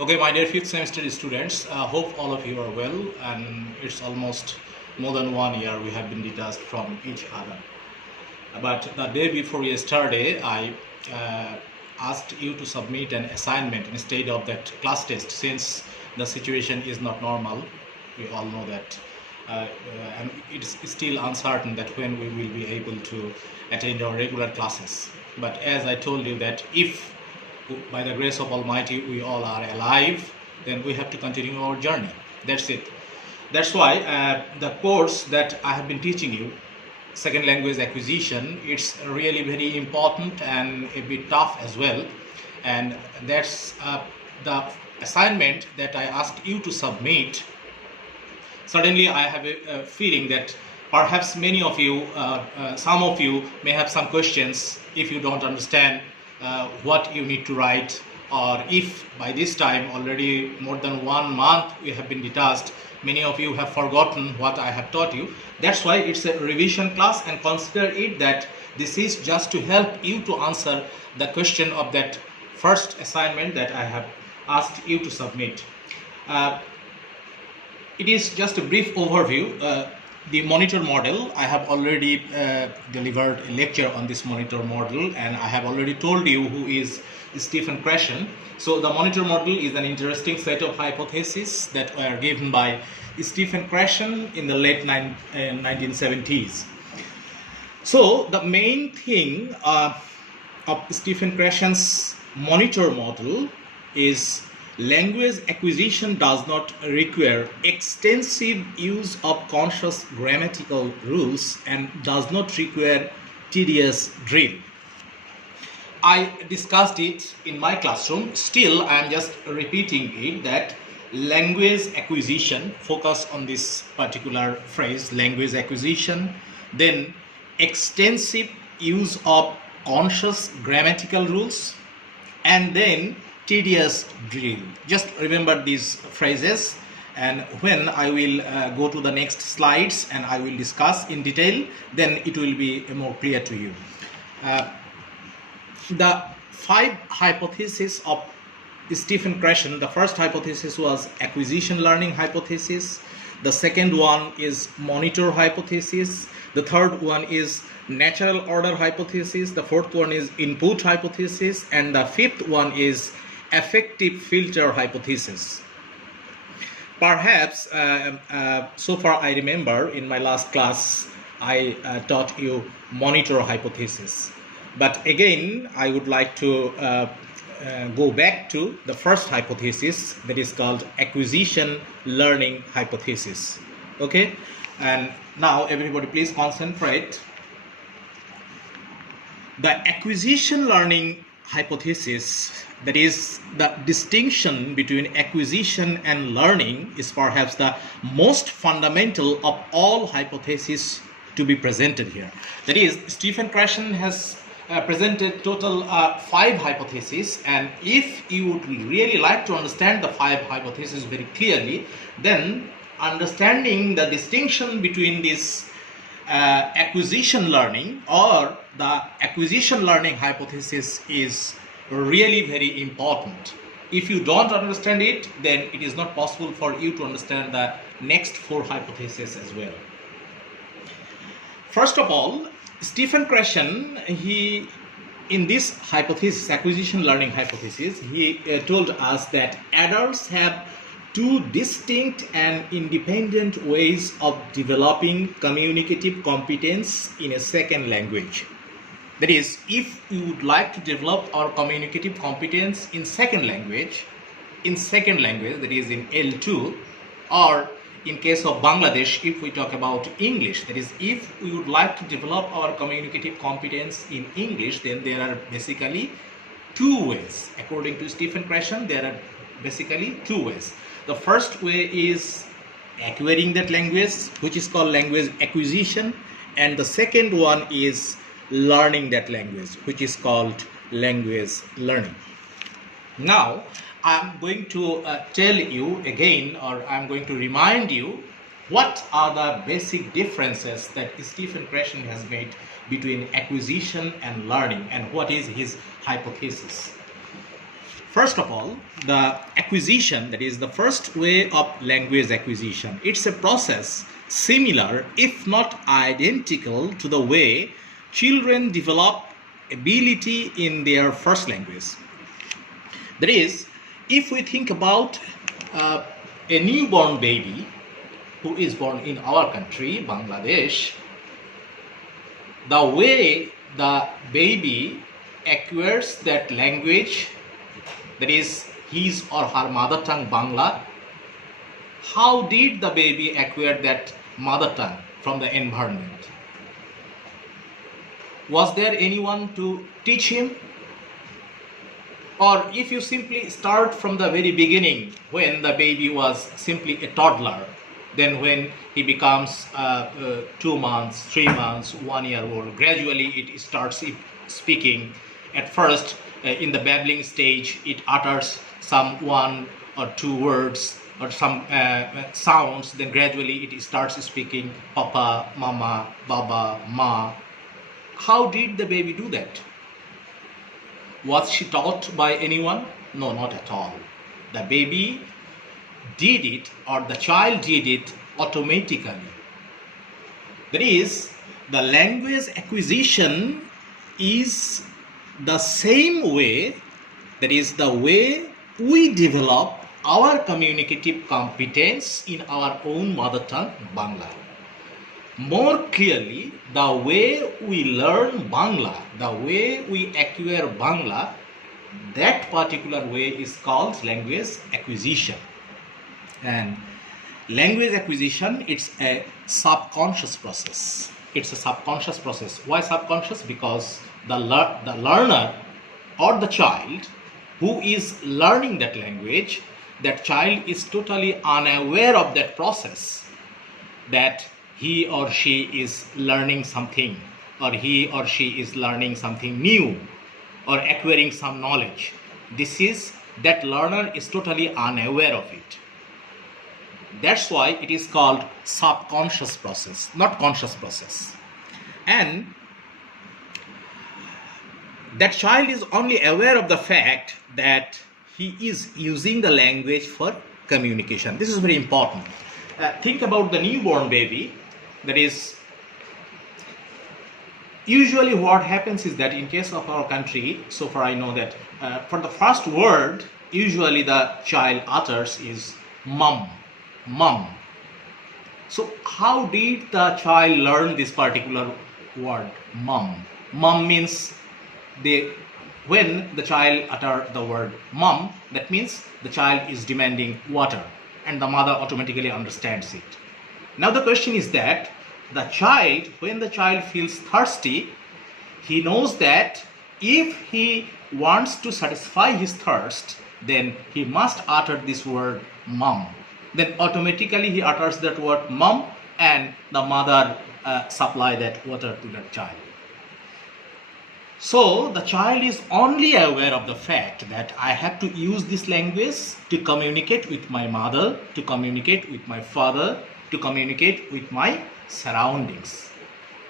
Okay, my dear fifth semester students, hope all of you are well, and it's almost more than 1 year we have been detached from each other. But the day before yesterday, I asked you to submit an assignment instead of that class test, since the situation is not normal. We all know that, and it's still uncertain that when we will be able to attend our regular classes. But as I told you that if by the grace of Almighty we all are alive, then we have to continue our journey. That's it. That's why the course that I have been teaching you, second language acquisition, it's really very important and a bit tough as well. And that's the assignment that I asked you to submit. Suddenly I have a feeling that perhaps many of you, some of you may have some questions if you don't understand what you need to write, or if by this time already more than 1 month we have been detached, many of you have forgotten what I have taught you. That's why it's a revision class, and consider it that this is just to help you to answer the question of that first assignment that I have asked you to submit. It is just a brief overview. The monitor model, I have already delivered a lecture on this monitor model, and I have already told you who is Stephen Krashen. So the monitor model is an interesting set of hypotheses that were given by Stephen Krashen in the late 1970s. So the main thing of Stephen Krashen's monitor model is language acquisition does not require extensive use of conscious grammatical rules and does not require tedious drill. I discussed it in my classroom. Still, I am just repeating it, that language acquisition, focus on this particular phrase, language acquisition, then extensive use of conscious grammatical rules, and then tedious drill. Just remember these phrases, and when I will go to the next slides and I will discuss in detail, then it will be more clear to you. The 5 hypotheses of Stephen Krashen, the first hypothesis was acquisition learning hypothesis, the second one is monitor hypothesis, the third one is natural order hypothesis, the fourth one is input hypothesis, and the fifth one is affective filter hypothesis. Perhaps so far I remember in my last class I taught you monitor hypothesis, but again I would like to go back to the first hypothesis, that is called acquisition learning hypothesis. Okay, and now everybody please concentrate. The acquisition learning hypothesis, that is the distinction between acquisition and learning, is perhaps the most fundamental of all hypotheses to be presented here. That is, Stephen Krashen has presented total 5 hypotheses, and if you would really like to understand the 5 hypotheses very clearly, then understanding the distinction between this acquisition learning or the acquisition learning hypothesis is really very important. If you don't understand it, then it is not possible for you to understand the next 4 hypotheses as well. First of all, Stephen Krashen, he in this hypothesis, acquisition learning hypothesis, he told us that adults have 2 distinct and independent ways of developing communicative competence in a second language. That is, if we would like to develop our communicative competence in second language, that is in L2, or in case of Bangladesh, if we talk about English, that is, if we would like to develop our communicative competence in English, then there are basically 2 ways. According to Stephen Krashen, there are basically 2 ways. The first way is acquiring that language, which is called language acquisition, and the second one is learning that language, which is called language learning. Now, I'm going to tell you again, or I'm going to remind you, what are the basic differences that Stephen Krashen has made between acquisition and learning, and what is his hypothesis. First of all, the acquisition, that is the first way of language acquisition. It's a process similar, if not identical, to the way children develop ability in their first language. That is, if we think about a newborn baby who is born in our country, Bangladesh, the way the baby acquires that language, that is his or her mother tongue Bangla, how did the baby acquire that mother tongue from the environment? Was there anyone to teach him? Or if you simply start from the very beginning, when the baby was simply a toddler, then when he becomes 2 months, 3 months, 1 year old, gradually it starts speaking. At first, in the babbling stage, it utters some 1 or 2 words or some sounds. Then gradually it starts speaking papa, mama, baba, ma. How did the baby do that? Was she taught by anyone? No, not at all. The baby did it, or the child did it automatically. That is, the language acquisition is the same way, that is the way we develop our communicative competence in our own mother tongue, Bangla. More clearly, the way we learn Bangla, the way we acquire Bangla, that particular way is called language acquisition. And language acquisition, it's a subconscious process. It's a subconscious process. Why subconscious? Because the learner or the child who is learning that language, that child is totally unaware of that process, that he or she is learning something, or he or she is learning something new, or acquiring some knowledge. That learner is totally unaware of it. That's why it is called subconscious process, not conscious process. And that child is only aware of the fact that he is using the language for communication. This is very important. Think about the newborn baby. That is, usually what happens is that in case of our country, so far I know that for the first word, usually the child utters is mum, mum. So how did the child learn this particular word, mum? Mum means when the child utters the word mum, that means the child is demanding water, and the mother automatically understands it. Now the question is that the child, when the child feels thirsty, he knows that if he wants to satisfy his thirst, then he must utter this word mum. Then automatically he utters that word mum, and the mother supply that water to that child. So the child is only aware of the fact that I have to use this language to communicate with my mother, to communicate with my father, to communicate with my surroundings.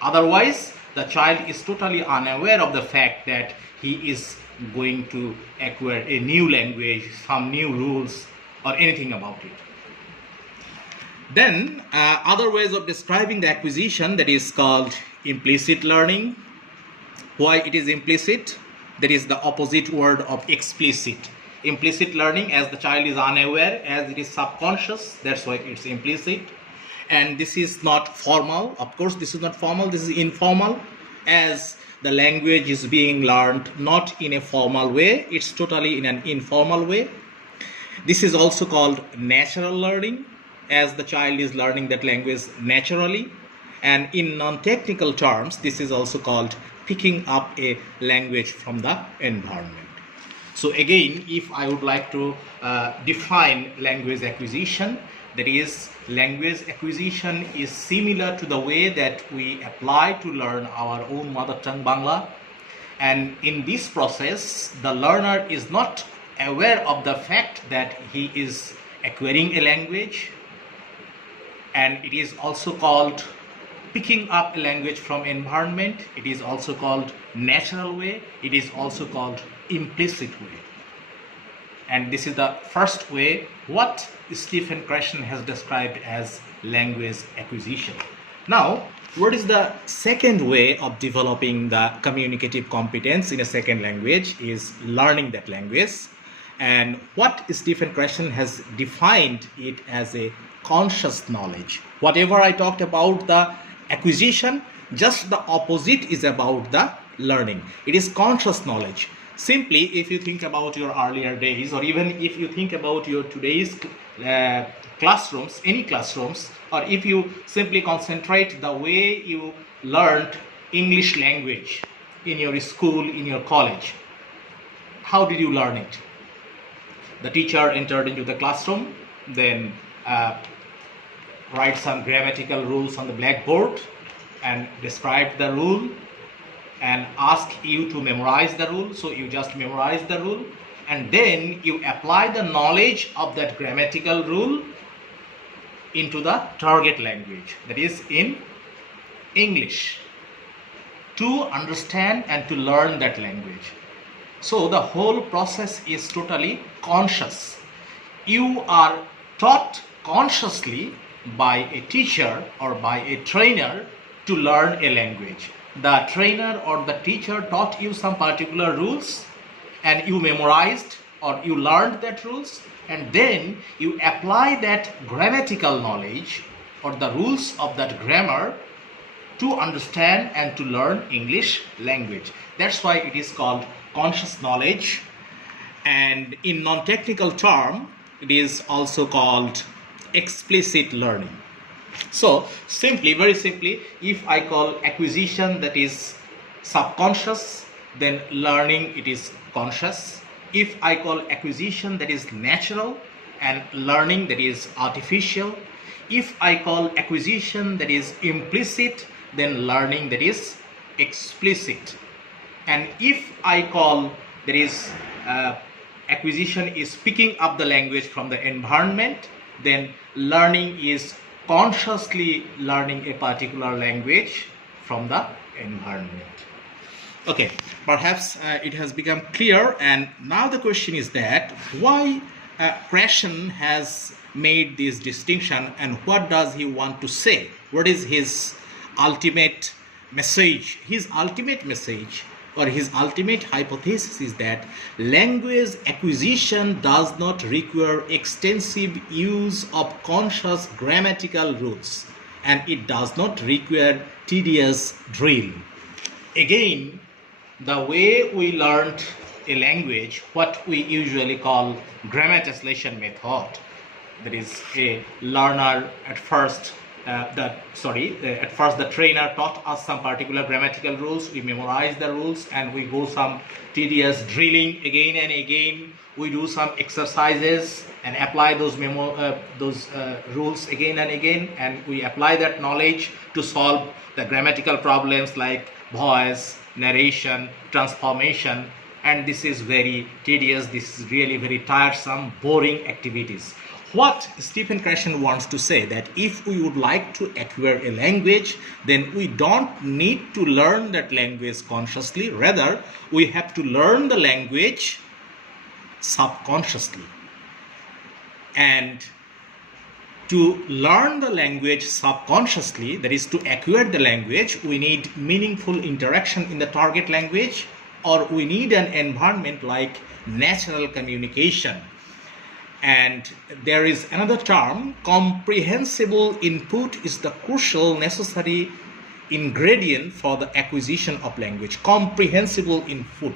Otherwise, the child is totally unaware of the fact that he is going to acquire a new language, some new rules, or anything about it. Then, other ways of describing the acquisition, that is called implicit learning. Why it is implicit? That is the opposite word of explicit. Implicit learning, as the child is unaware, as it is subconscious, that's why it's implicit. And this is not formal. Of course, this is not formal, this is informal, as the language is being learned not in a formal way, it's totally in an informal way. This is also called natural learning, as the child is learning that language naturally. And in non-technical terms, this is also called picking up a language from the environment. So again, if I would like to define language acquisition, that is, language acquisition is similar to the way that we apply to learn our own mother tongue Bangla. And in this process, the learner is not aware of the fact that he is acquiring a language, and it is also called picking up a language from environment. It is also called natural way. It is also called implicit way. And this is the first way, what Stephen Krashen has described as language acquisition. Now, what is the second way of developing the communicative competence in a second language is learning that language. And what Stephen Krashen has defined it as a conscious knowledge. Whatever I talked about the acquisition, just the opposite is about the learning. It is conscious knowledge. Simply, if you think about your earlier days, or even if you think about your today's classrooms, any classrooms, or if you simply concentrate the way you learned English language in your school, in your college, how did you learn it? The teacher entered into the classroom, then write some grammatical rules on the blackboard and describe the rule and ask you to memorize the rule. So you just memorize the rule and then you apply the knowledge of that grammatical rule into the target language, that is in English, to understand and to learn that language. So the whole process is totally conscious. You are taught consciously by a teacher or by a trainer to learn a language. The trainer or the teacher taught you some particular rules and you memorized or you learned that rules, and then you apply that grammatical knowledge or the rules of that grammar to understand and to learn English language. That's why it is called conscious knowledge, and in non-technical term it is also called explicit learning. So simply, very simply, if I call acquisition that is subconscious, then learning it is conscious. If I call acquisition that is natural and learning that is artificial, if I call acquisition that is implicit, then learning that is explicit. And if I call that is acquisition is picking up the language from the environment, then learning is consciously learning a particular language from the environment. Okay, perhaps it has become clear, and now the question is that why Krashen has made this distinction and what does he want to say? What is his ultimate message? His ultimate message or his ultimate hypothesis is that language acquisition does not require extensive use of conscious grammatical rules, and it does not require tedious drill. Again, the way we learned a language, what we usually call grammatization method, that is a learner at first at first the trainer taught us some particular grammatical rules, we memorize the rules and we go some tedious drilling again and again, we do some exercises and apply those rules again and again, and we apply that knowledge to solve the grammatical problems like voice, narration, transformation, and this is very tedious, this is really very tiresome, boring activities. What Stephen Krashen wants to say that if we would like to acquire a language, then we don't need to learn that language consciously, rather we have to learn the language subconsciously. And to learn the language subconsciously, that is to acquire the language, we need meaningful interaction in the target language, or we need an environment like natural communication. And there is another term, comprehensible input is the crucial necessary ingredient for the acquisition of language. Comprehensible input.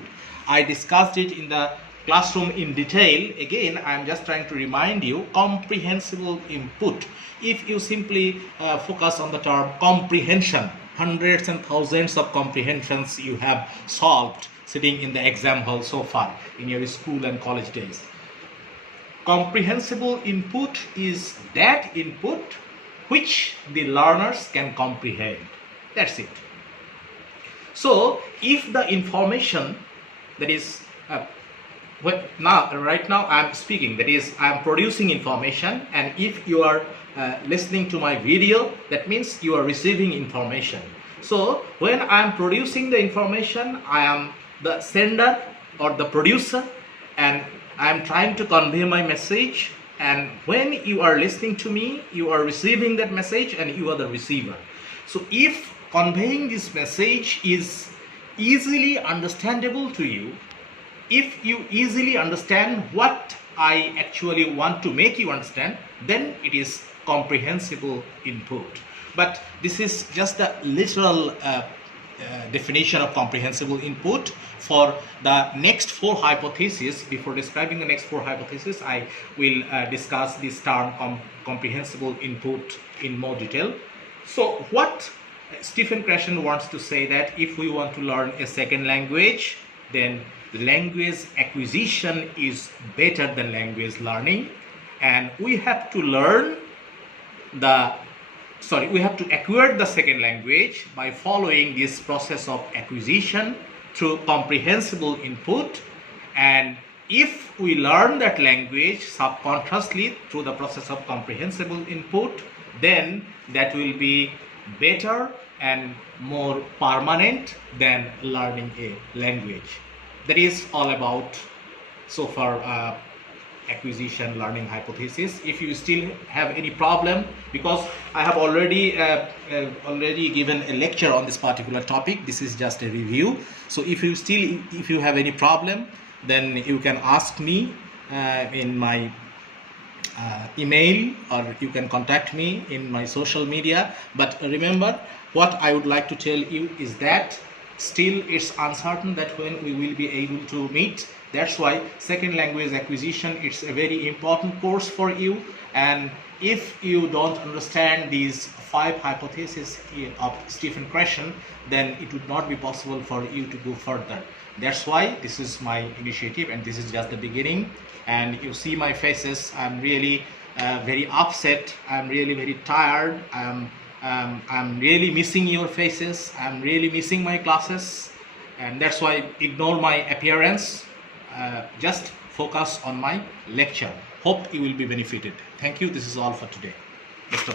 I discussed it in the classroom in detail. Again, I am just trying to remind you, comprehensible input. If you simply focus on the term comprehension, hundreds and thousands of comprehensions you have solved sitting in the exam hall so far in your school and college days. Comprehensible input is that input which the learners can comprehend. That's it. So if the information that is right now I am speaking, that is I am producing information, and if you are listening to my video, that means you are receiving information. So when I am producing the information, I am the sender or the producer, and I am trying to convey my message, and when you are listening to me, you are receiving that message and you are the receiver. So if conveying this message is easily understandable to you, if you easily understand what I actually want to make you understand, then it is comprehensible input. But this is just the literal definition of comprehensible input. For the next 4 hypotheses, before describing the next 4 hypotheses, I will discuss this term comprehensible input in more detail. So what Stephen Krashen wants to say that if we want to learn a second language, then language acquisition is better than language learning, and we have to acquire the second language by following this process of acquisition through comprehensible input. And if we learn that language subconsciously through the process of comprehensible input, then that will be better and more permanent than learning a language. That is all about so far acquisition learning hypothesis. If you still have any problem, because I have already given a lecture on this particular topic, this is just a review. So if you have any problem, then you can ask me in my email, or you can contact me in my social media. But remember, what I would like to tell you is that still it's uncertain that when we will be able to meet. That's why second language acquisition, it's a very important course for you. And if you don't understand these 5 hypotheses of Stephen Krashen, then it would not be possible for you to go further. That's why this is my initiative, and this is just the beginning. And you see my faces, I'm really very upset, I'm really very tired, I'm really missing your faces, I'm really missing my classes, and that's why ignore my appearance. Just focus on my lecture. Hope you will be benefited. Thank you. This is all for today. Best of